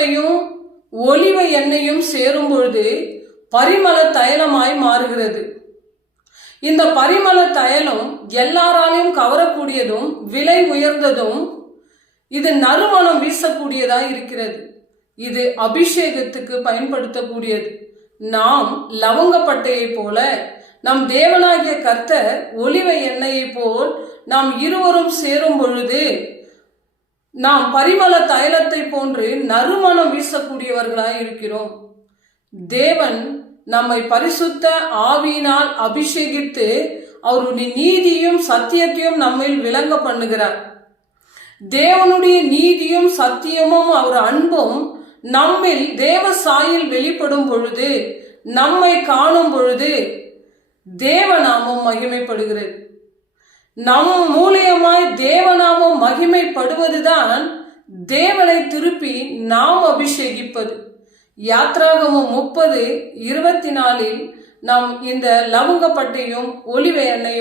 பட்டையும் ஒலிவ எண்ணெயும் சேரும் பொழுது பரிமள தைலமாய் மாறுகிறது. இந்த பரிமள தைலம் எல்லாராலையும் கவரக்கூடியதும் விலை உயர்ந்ததும் இது நறுமணம் வீசக்கூடியதாய் இருக்கிறது. இது அபிஷேகத்துக்கு பயன்படுத்தக்கூடியது. நாம் லவங்கப்பட்டையை போல, நம் தேவனாகிய கர்த்தர் ஒலிவ எண்ணெயை போல் நாம் இருவரும் சேரும் பொழுது நாம் பரிமள தைலத்தை போன்று நறுமணம் வீசக்கூடியவர்களாய் இருக்கிறோம். தேவன் நம்மை பரிசுத்த ஆவியினால் அபிஷேகித்து அவருடைய நீதியும் சத்தியத்தையும் நம்மில் விளங்க பண்ணுகிறார். தேவனுடைய நீதியும் சத்தியமும் அவர் அன்பும் நம்மில் தேவ சாயில் வெளிப்படும் பொழுது, நம்மை காணும் பொழுது தேவநாமம் மகிமைப்படுகிறது. நம் மூலியமாய் தேவநாமம் மகிமைப்படுவதுதான் தேவனை திருப்பி நாம் அபிஷேகிப்பது. யாத்ராகமம் 30:24 நாம் இந்த லவங்கப்பட்டையும் ஒலிவ எண்ணெயும்